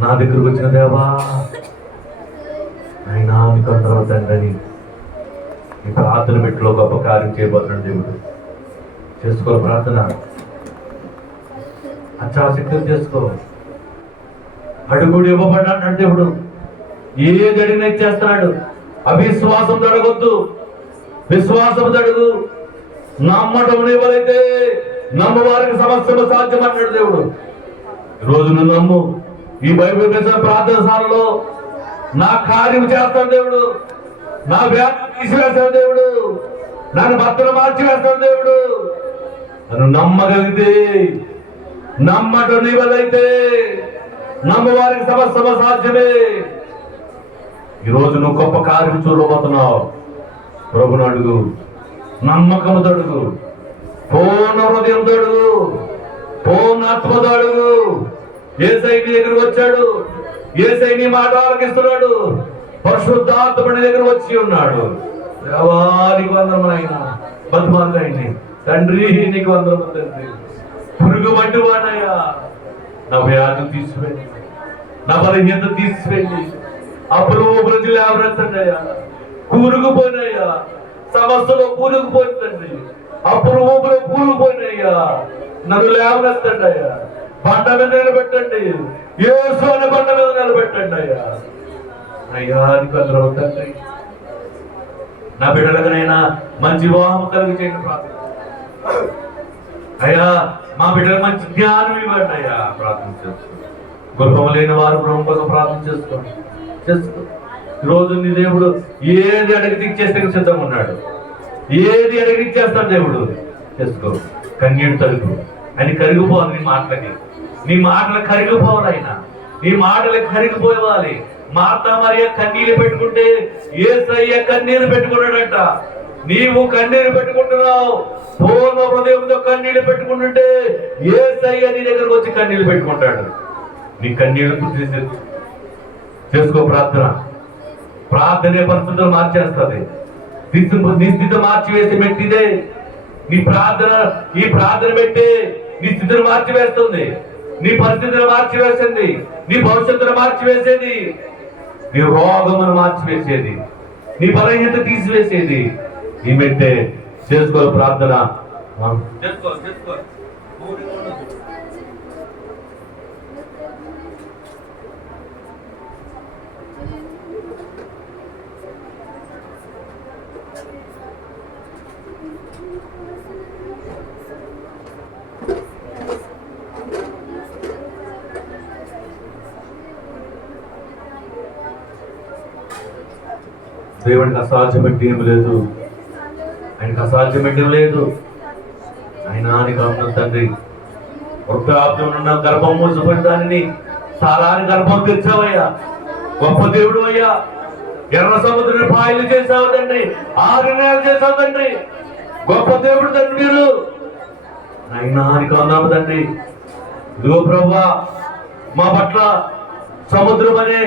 నా దగ్గరకు వచ్చిన దేవా ఆయన నీకు అందరూ తండ్రి అని నీ ప్రార్థన పెట్టిలో గొప్ప కార్యం చేయబోతున్నాడు దేవుడు. చేసుకో ప్రార్థన, అత్యాసక్తి చేసుకో. అడుగుడు ఇవ్వబడ్డాడు దేవుడు. ఏది అడిగినా ఇచ్చేస్తున్నాడు. అవిశ్వాసం అడగొద్దు, విశ్వాసం అడుగు. నమ్మటం ఎవరైతే నమ్మవారికి సమస్యలు సాధ్యం అన్నాడు దేవుడు. ఈరోజు నువ్వు నమ్ము. ఈ బైబిల్ ప్రార్థనశాలలో నా కార్యం చేస్తాడు దేవుడు, నా వ్యాధి తీసివేస్తాడు దేవుడు, నన్ను భర్తను మార్చివేస్తాడు దేవుడు. నన్ను నమ్మగలిగితే, నమ్మటం నీ వల్లైతే నమ్మవారికి సమస్య సాధ్యమే. ఈరోజు నువ్వు గొప్ప కార్యం చూడబోతున్నావు. ప్రభుని అడుగు, నమ్మకముతో అడుగు, పూర్ణ హృదయంతో అడుగు, పూర్ణ ఆత్మతో అడుగు. యేసయ్య నీ దగ్గరికి వచ్చాడు. యేసయ్య నీ మాట ఆలకిస్తున్నాడు. పరిశుద్ధాత్మ నీ దగ్గర వచ్చి ఉన్నాడు. దేవానికి వందనములైనా బతుమాలండి తండ్రి, నీకు వందనము తండ్రి. పురుగు వంటి వాడయ్యా, నా వ్యాధి తీసివేయండి, నా బలహీనత తీసివేయండి. అప్పుడు ప్రజలు ఎవరెత్తండియా, కూరుకుపోయినయ్యా, సమస్యలో కూరుకుపోయిందండి. అప్పుడు ఊపిలో కూరుకుపోయినయ్యా, నన్ను లేవనెత్తండి అయ్యా. బండ మీద నిలబెట్టండి, యేసు అనే బండ మీద నిలబెట్టండి అయ్యా. అయ్యా నీకు అందరూ తండ్రి, నా బిడ్డలకనైనా మంచి వివాహం కలిగి చేయండి ప్రార్థన. అయ్యా మా బిడ్డలకు మంచి జ్ఞానం ఇవ్వండి అయ్యా. ప్రార్థన చేస్తాను. గృహం లేని వారు గృహం కోసం ప్రార్థన చేసుకోండి. చేసుకో. ఈరోజు నీ దేవుడు ఏది అడిగితే ఇచ్చేస్తే సిద్ధంగా ఉన్నాడు. ఏది అడిగి ఇచ్చేస్తాడు దేవుడు. చేసుకో. కన్నీడు తలుపు అని కరిగిపోవాలి. నీ మాటలు కరిగిపోవాలి. ఆయన నీ మాటలు కరిగిపోవాలి. మార్తా మరియ కన్నీళ్ళు పెట్టుకుంటే యేసయ్య కన్నీరు పెట్టుకున్నాడంట. నీవు కన్నీరు పెట్టుకుంటున్నావు. పూర్ణ హృదయంతో కన్నీళ్లు పెట్టుకుంటుంటే యేసయ్య నీ దగ్గరకు వచ్చి కన్నీళ్లు పెట్టుకుంటాడు. నీ కన్నీళ్లు చేసుకో. ప్రార్థనే పరిస్థితులు మార్చేస్తుంది. నీ స్థితి మార్చివేసి పెట్టిదే ఈ ప్రార్థన పెట్టి నీ స్థితిని మార్చివేస్తుంది. నీ పరిస్థితిని మార్చివేసింది. నీ భవిష్యత్తును మార్చివేసేది. నీ రోగమును మార్చివేసేది. నీ బలహీనత తీసివేసేది ఈ మెట్టే. చేసుకో ప్రార్థన. చేసుకో. దేవునికి అసాధ్యమైంది ఏం లేదు. ఆయనకు అసాధ్యమైంది లేదు. ఆయన గమనం తండ్రి. వృద్ధాప్యం ఉన్న గర్భం మూసిపోయిన దానిని సారాని గర్భం తెచ్చావయ్యా. గొప్ప దేవుడు అయ్యా. ఎర్ర సముద్రం పాయలు చేసావు తండ్రి. 6 నెలలు చేసావు తండ్రి. గొప్ప దేవుడు తండ్రి మీరు. అయినా అన్నాము తండ్రి. ఇదిగో ప్రభువా, మా పట్ల సముద్రం అనే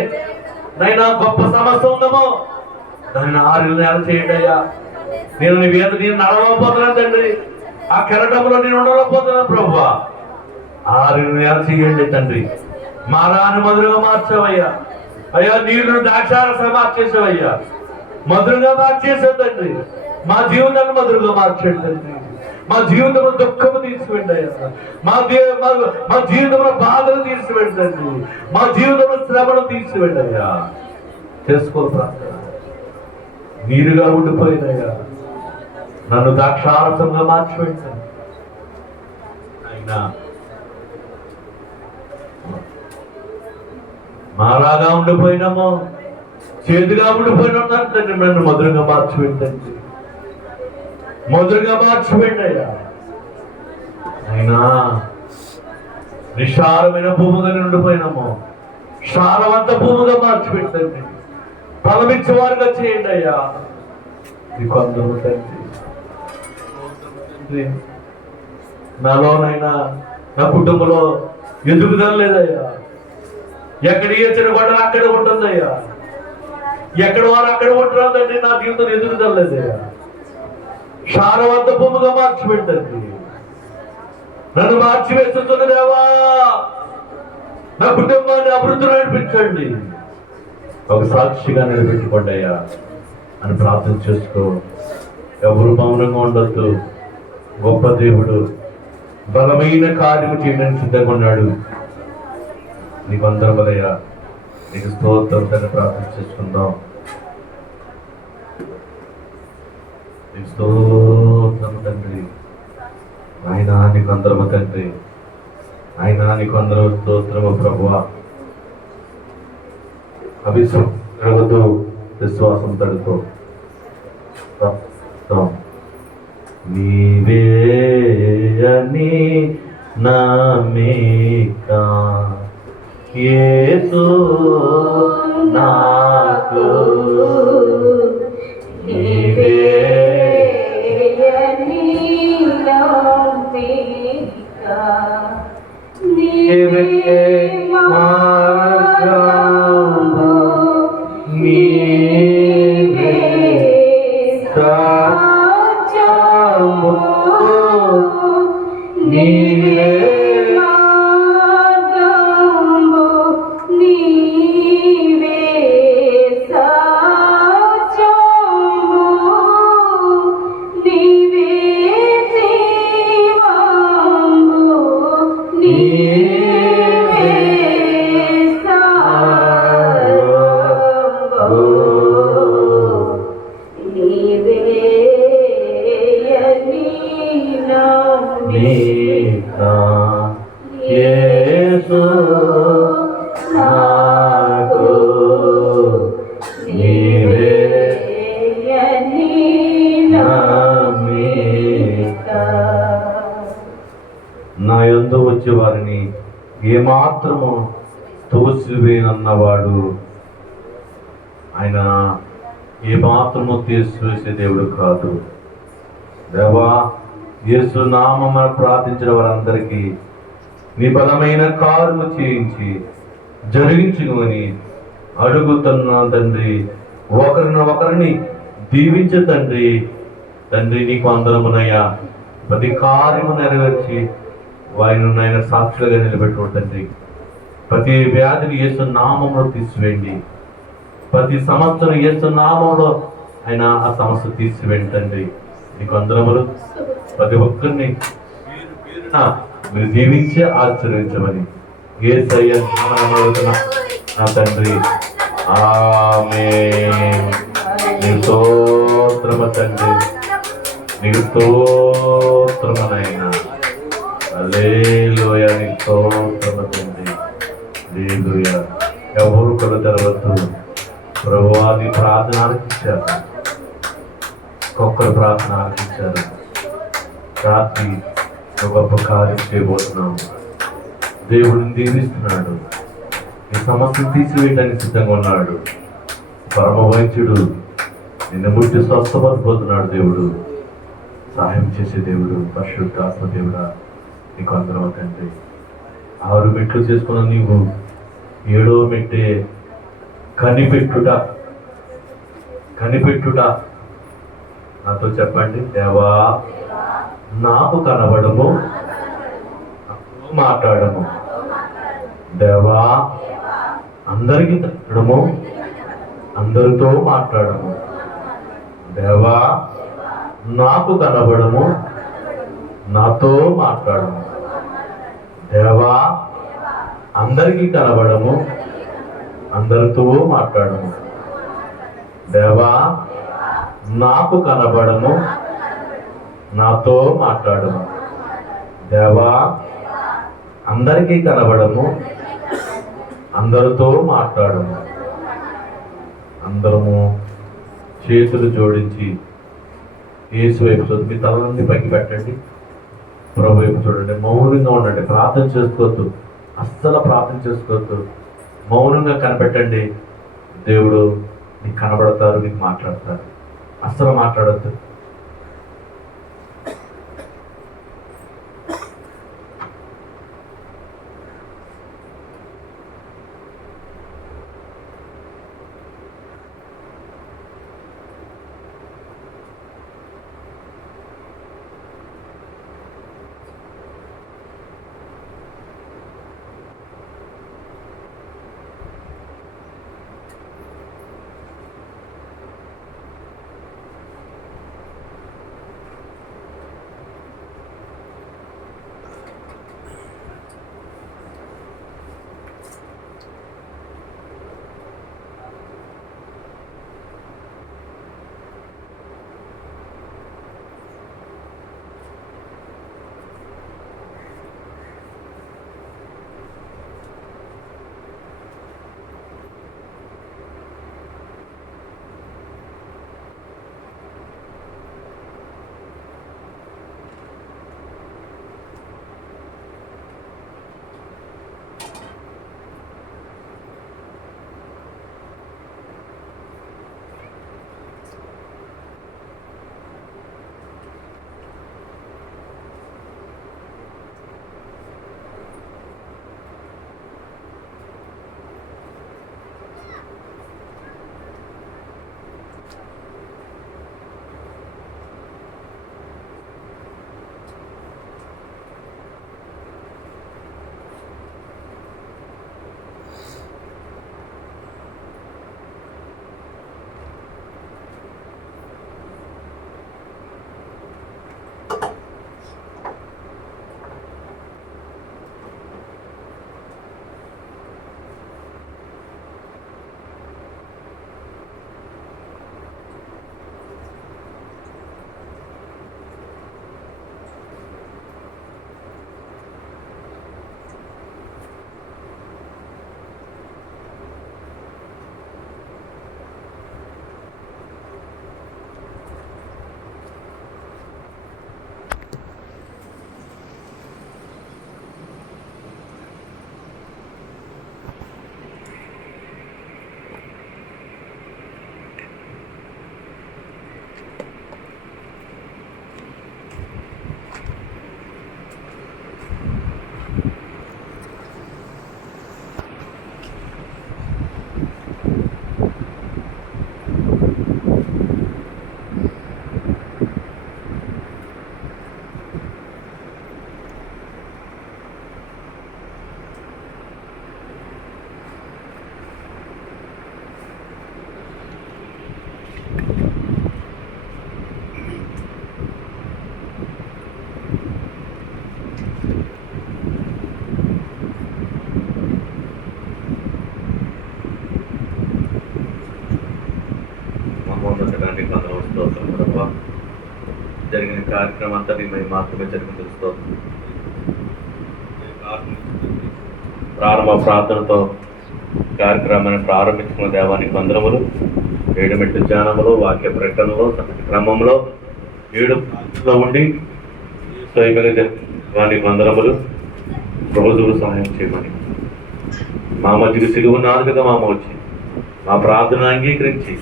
నైనా గొప్ప సమస్య ఉందమో దాన్ని 6 నెలలు చేయండి అయ్యా. నేను నేను నడవలేకపోతున్నాను తండ్రి. ఆ కెరటంలో నేను ఉండలేకపోతున్నాను ప్రభువా. 6 నెలలు చేయండి తండ్రి. మారాన్ని మధురంగా మార్చావయ్యా. అయ్యా నీళ్లు ద్రాక్షారసం మార్చేసావయ్యా. మధురంగా మార్చేసావు తండ్రి. మా జీవితాన్ని మధురంగా మార్చేయండి తండ్రి. మా జీవితంలో దుఃఖము తీసివేయండి అయ్యా. మా జీవితంలో బాధలు తీసివేయండి తండ్రి. మా జీవితంలో శ్రమను తీసివేయండి అయ్యా. చేసుకో ప్రార్థన. నీరుగా ఉండిపోయినయ్యా. నన్ను ద్రాక్షారసంగా మార్చివేయండి. అయినా మాలాగా ఉండిపోయినామో చేదుగా ఉండిపోయినా తండ్రి. నన్ను మధురంగా మార్చివేయండి. మధురంగా మార్చివేయండి అయ్యా. అయినా నిశారమైన భూమిగా ఉండిపోయినామో సారవంత భూమిగా మార్చిపెట్టండి. ఫలమిచ్చే వారుగా చేయండి అయ్యా. నీకు అందరూ తండ్రి. నాలోనైనా నా కుటుంబంలో ఎదుగుదల లేదయ్యా. ఎక్కడ ఏచిన గొడవ అక్కడ ఉంటుందయ్యా. ఎక్కడ వారు అక్కడ ఉంటుందండి. నా జీవితం ఎదుగుదల లేదయ్యా. సారవంత భూమిగా మార్చిపెట్టండి. నన్ను మార్చివేస్తుంది దేవా. నా కుటుంబాన్ని అభివృద్ధి నడిపించండి. ఒక సాక్షిగా నిలబెట్టుకోండి అయ్యా అని ప్రార్థన చేసుకో. ఎవరు మౌనంగా ఉండొద్దు. గొప్ప దేవుడు బలమైన కార్యము చేయడానికి సిద్ధంగా ఉన్నాడు. నీకు అందరం బలయ్యా. నీకు స్తోత్రం తండ్రి. ప్రార్థన చేసుకుందాం. నీకు స్తోత్రం తండ్రి. ఆయన నీకు అందరము తండ్రి. ఆయన నీకు అందరూ స్తోత్రము ప్రభువా. అభిషేకతో విశ్వాసం తడుతో నీవే అని నమ్మిక యేసు నాకు నీవే అని నమ్మిక నీవే మార్గము నీవే సత్యము నీవే మార్గము నీవే సత్యము నీవే జీవము నీవే సారము ఏ మాత్రము తీసివేసే దేవుడు కాదు. దేవా, యేసు నామమున ప్రార్థించిన వారందరికీ నీ బలమైన కార్యము చేయించి జరిగించుకొని అడుగుతున్నా తండ్రి. ఒకరిని దీవించు తండ్రి. తండ్రి, నీకు అందరమునయ్యా ప్రతి కార్యము నెరవేర్చి వారిని నాయన సాక్షులుగా నిలబెట్టుకో తండ్రి. ప్రతి వ్యాధిని యేసు నామములో తీసివేయండి. ప్రతి సమస్యను యేసు నామములో ఆయన ఆ సమస్య తీసివేయండి తండ్రి. నీకు అందరములు ప్రతి ఒక్కరిని మీరు దీవించి ఆశీర్వదించమని యేసయ్య నామమున అడుగుతున్నా నా తండ్రి. ఆమేన్. నీకు స్తోత్రము తండ్రి, నీకు స్తోత్రము నాయనా. హల్లెలూయా, నీకు స్తోత్రము తండ్రి. హల్లెలూయా. ఎవరు కూడా తెరవద్దు ప్రభువా. నీ ప్రార్థన ఆలకించారు, ఒక్కొక్కరు ప్రార్థన ఆలకించారు. రాత్రి గొప్ప కార్యం చేయబోతున్నాము. దేవుడిని దీవిస్తున్నాడు. ఈ సమస్యను తీసివేయడానికి సిద్ధంగా ఉన్నాడు. పరమ వైద్యుడు నిన్ను ముట్టి స్వస్థపడిపోతున్నాడు. దేవుడు సహాయం చేసే దేవుడు, పరిశుద్ధాత్మ దేవుడా, నీకు అందరం తండ్రి. 6 మెట్లు చేసుకున్న నీవు 7వ మెట్టే కనిపెట్టుట. నాతో చెప్పండి. దేవా, నాకు కనబడము, మాట్లాడము. దేవా, అందరికీ కనబడము, అందరితో మాట్లాడము. దేవా, నాకు కనబడము, నాతో మాట్లాడము. దేవా, అందరికీ కనబడము, అందరితో మాట్లాడము. దేవా, నాకు కనబడము, నాతో మాట్లాడము. దేవా, అందరికీ కనబడము, అందరితో మాట్లాడము. అందరము చేతులు జోడించి యేసు వైపు చూడండి. మీ తలన్నీ పైకి పెట్టండి. ప్రభు వైపు చూడండి. మౌనంగా ఉండండి. ప్రార్థన చేసుకోవద్దు, అస్సలు ప్రార్థన చేసుకోవద్దు. మౌనంగా కనిపెట్టండి. దేవుడు నీకు కనబడతారు, నీకు మాట్లాడతారు. అస్సలు మాట్లాడద్దు. స్తోత్రం ప్రభా. జరిగిన కార్యక్రమం అంతా మేము మాత్రమే జరిగిన స్తోత్రం. ప్రారంభ ప్రార్థనతో కార్యక్రమాన్ని ప్రారంభించుకున్న దేవానికి వందనములు. 7 మెట్టు ధ్యానములో, వాక్య ప్రకటనలో, క్రమంలో 7 ఉండి స్వయంగా దేవానికి వందనములు. రోజులు సహాయం చేయమని మా మధ్యకు సిలువున్నారు కదా మామ వచ్చి మా ప్రార్థన అంగీకరించి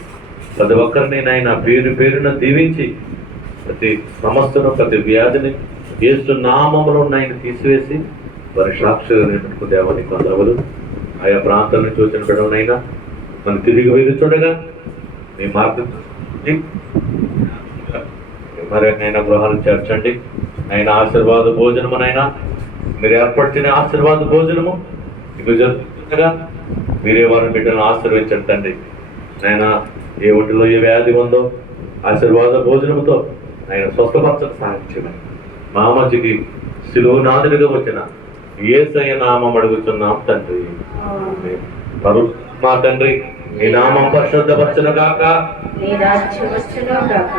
ప్రతి ఒక్కరిని నాయన పేరు పేరున దీవించి ప్రతి సమస్యను, ప్రతి వ్యాధిని యేసు నామములో నాయన తీసివేసి వారి సాక్షులు దేవానికి వందనములు. ఆయా ప్రాంతాలను చూసిన బిడ్డలనైనా మనం తిరిగి వెళ్తుండగా మీ మార్గం మరైనా గృహాలు చేర్చండి. ఆయన ఆశీర్వాద భోజనమునైనా మీరు ఏర్పరిచిన ఆశీర్వాద భోజనము మీకు జరుగుతుండగా మీరే వారి బిడ్డలను ఆశీర్వదించండి తండ్రి. ఆయన ఏ ఒంటిలో ఏ వ్యాధి ఉందో ఆశీర్వాద భోజనముతో ఆయన స్వస్థపరచడం సహాయం చేయమని మా మధ్యకి శిలువనాథుడిగా వచ్చిన యేసయ్య నామం అడుగుతున్నాం తండ్రి. మా తండ్రి నీ నామం పరిశుద్ధపరచును గాక, నీ రాజ్యం వచ్చును గాక,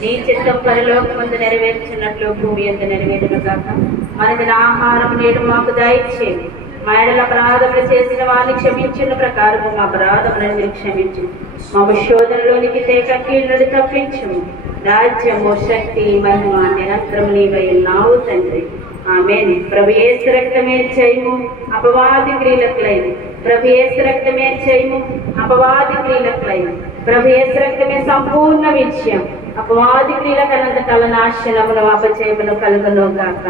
నీ చిత్తం పరలోకమందు నెరవేర్చినట్లు భూమి యందు నెరవేరును గాక. మనదిన ఆహారం నేడు మాకు దయచేయండి. మా ఎడల అపరాధములు చేసిన వారిని క్షమించిన ప్రకారం మా అపరాధములను మీరు క్షమించు. మా శోధనలోనికి తేక కీళ్ళను తప్పించుము. రాజ్యము, శక్తి, మహిమ నిరంతరం నీవై ఉన్నావు తండ్రి. ఆమేన్. ప్రభు యేసు రక్తమే జయము, అపవాది క్రియలకు లయము. ప్రభు యేసు రక్తమే జయము, అపవాది క్రియలకు లయము. ప్రభు యేసు రక్తమే సంపూర్ణ విజయం. అపవాది క్రియలకు అనంత కాల నాశనమును అపజయమును కలుగును గాక.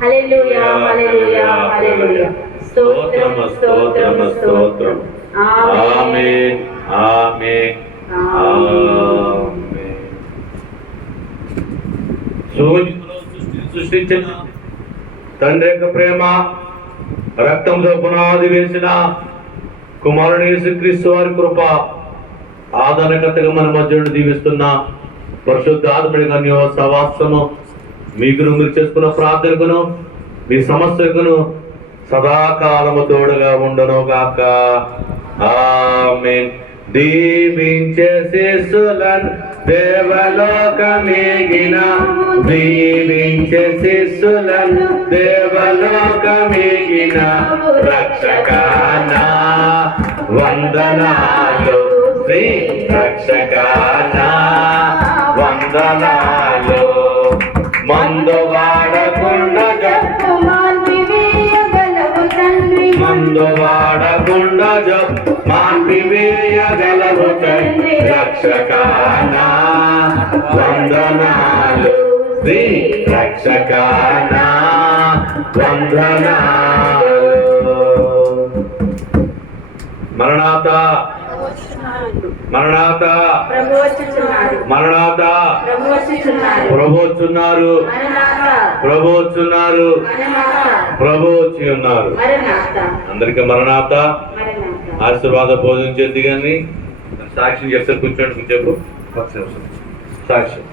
హల్లెలూయా, హల్లెలూయా, హల్లెలూయా. స్తోత్రం, స్తోత్రం, స్తోత్రం. ఆమేన్, ఆమేన్, ఆమేన్. సృష్టించిన తండ్రి యొక్క ప్రేమ, రక్తంతో పునాది వేసిన కుమారుని యేసుక్రీస్తు వారి కృప, ఆదరణకర్తగా మన మధ్య దీవిస్తున్న పరిశుద్ధాత్ముడిగా నీ సవాసము మీకును, మీరు చేసుకున్న ప్రార్థనకును, మీ సమస్యకును సదాకాలము తోడుగా ఉండను గాక. ఆమేన్. దీవించే శిశులను దేవలోకమేగిన, దీవించే శిశులను దేవలోకమేగిన రక్షకానా వందనాలు, శ్రీ రక్షకానా వందనాలు. మందు వాడకుండా మందు వాడకుండా మాన్పివేయగలవు తండ్రి. రక్షకానా వందనాలు, శ్రీ రక్షకానా వందనాలు. మరణాత మరణాత మరణాత ప్రభు వచ్చున్నారు, ప్రభు వచ్చున్నారు, ప్రభు వచ్చి ఉన్నారు. అందరికీ మరణాత. ఆశీర్వాద భోజనం చేద్ది కానీ సాక్ష్యం చెప్తే కూర్చోండి. చెప్పు సాక్ష్యం.